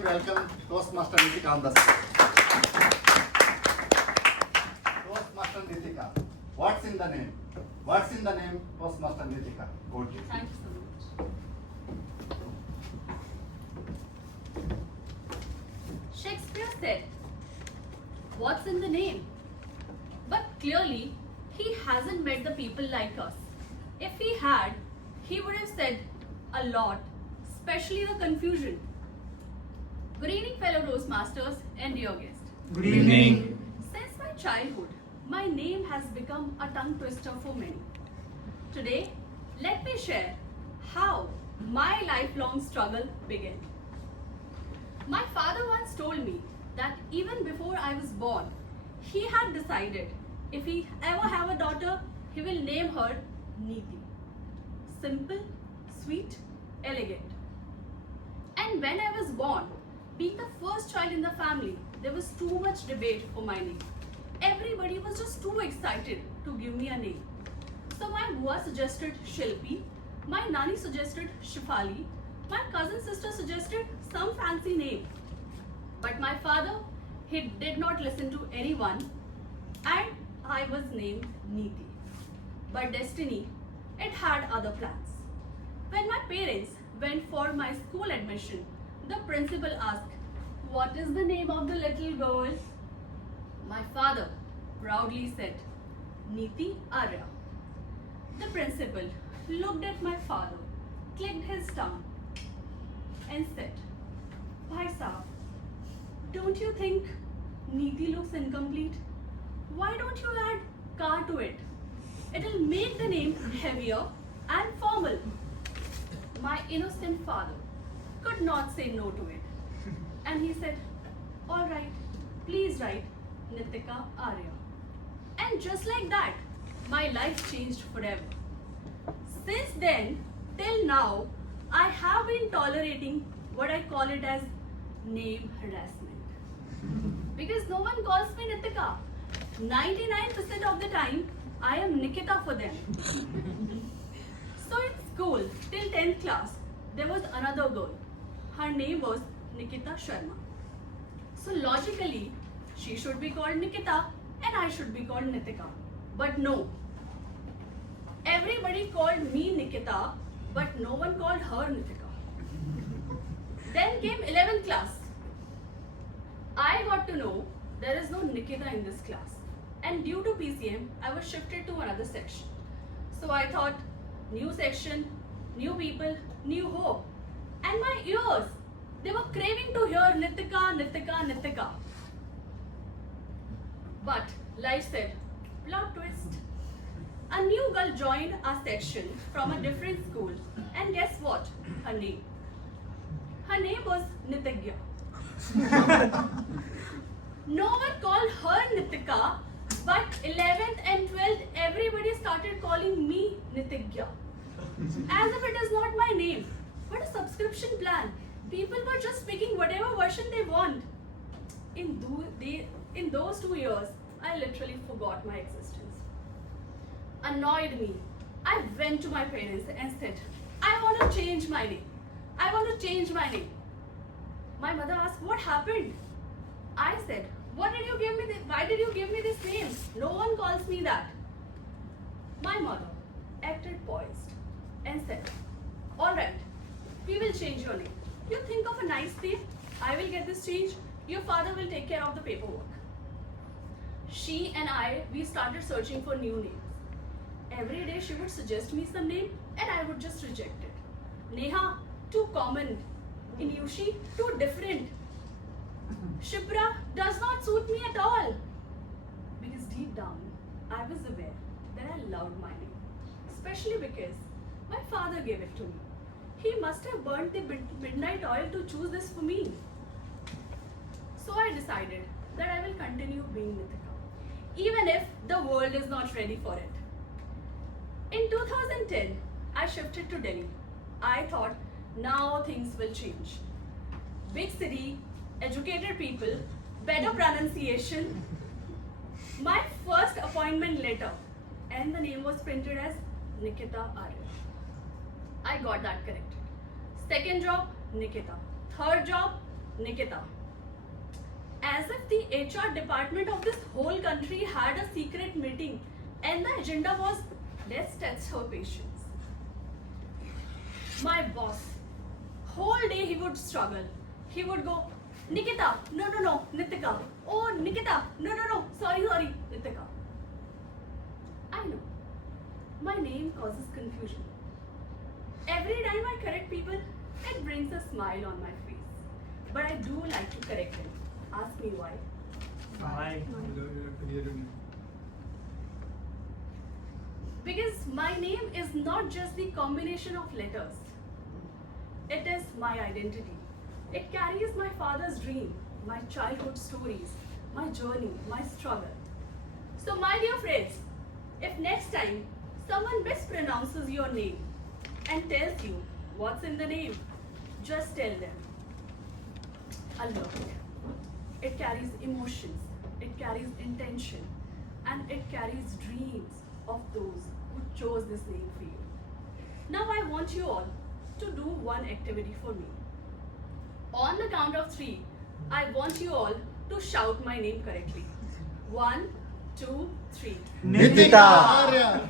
me welcome Toastmaster Nitika on the stage. Toastmaster Nitika, what's in the name? What's in the name, Toastmaster Nitika? Go to you. Thank you so much. Shakespeare said, "What's in the name?" But clearly, he hasn't met the people like us. If he had, he would have said a lot, especially the confusion. Good evening, fellow Toastmasters and dear guests. Good evening. Since my childhood, my name has become a tongue twister for many. Today, let me share how my lifelong struggle began. My father once told me that even before I was born, he had decided if he ever have a daughter, he will name her Neeti. Simple, sweet, elegant. And when I was born, being the first child in the family, there was too much debate for my name. Everybody was just too excited to give me a name. So my Bua suggested Shilpi, my Nani suggested Shifali, my cousin sister suggested some fancy name. But my father, he did not listen to anyone and I was named Neeti. But destiny, it had other plans. When my parents went for my school admission, the principal asked, "What is the name of the little girl?" My father proudly said, "Neeti Arya." The principal looked at my father, clicked his tongue, and said, "Bhai Saab, don't you think Neeti looks incomplete? Why don't you add car to it? It'll make the name heavier and formal." My innocent father could not say no to it. And he said, "All right, please write Nitika Arya." And just like that, my life changed forever. Since then, till now, I have been tolerating what I call it as name harassment. Because no one calls me Nitika. 99% of the time, I am Nikita for them. So in school, till 10th class, there was another girl. Her name was Nikita Sharma. So logically, she should be called Nikita and I should be called Nitika. But no. Everybody called me Nikita, but no one called her Nitika. Then came 11th class. I got to know there is no Nikita in this class. And due to PCM, I was shifted to another section. So I thought, new section, new people, new hope. And my ears, they were craving to hear Nitika, Nitika, Nitika. But life said, plot twist. A new girl joined our section from a different school. And guess what? Her name. Her name was Nitigya. No one called her Nitika, but 11th and 12th, everybody started calling me Nitigya. As if it is not my name, but a subscription plan. People were just picking whatever version they want. In those 2 years, I literally forgot my existence. Annoyed me. I went to my parents and said, "I want to change my name. I want to change my name." My mother asked, "What happened?" I said, "Why did you give me this name? No one calls me that." My mother acted poised and said, "All right, we will change your name. You think of a nice name. I will get this changed. Your father will take care of the paperwork." She and I, we started searching for new names. Every day she would suggest me some name and I would just reject it. Neha, too common. Inyushi, too different. Shipra does not suit me at all. Because deep down, I was aware that I loved my name. Especially because my father gave it to me. He must have burnt the midnight oil to choose this for me. So I decided that I will continue being Nitika, even if the world is not ready for it. In 2010, I shifted to Delhi. I thought now things will change. Big city, educated people, better pronunciation. My first appointment letter, and the name was printed as Nikita Arya. I got that corrected. Second job, Nikita. Third job, Nikita. As if the HR department of this whole country had a secret meeting and the agenda was, let's test her patience. My boss, whole day he would struggle. He would go, Nikita, no, Nitika. Oh, Nikita, no, sorry, Nitika. I know, my name causes confusion. Every time I correct people, it brings a smile on my face. But I do like to correct them. Ask me why. Why? Because my name is not just the combination of letters. It is my identity. It carries my father's dream, my childhood stories, my journey, my struggle. So my dear friends, if next time someone mispronounces your name and tells you what's in the name, just tell them, Alok. It carries emotions, it carries intention, and it carries dreams of those who chose this name for you. Now I want you all to do one activity for me. On the count of 3, I want you all to shout my name correctly. 1, 2, 3. Nitika. Arya.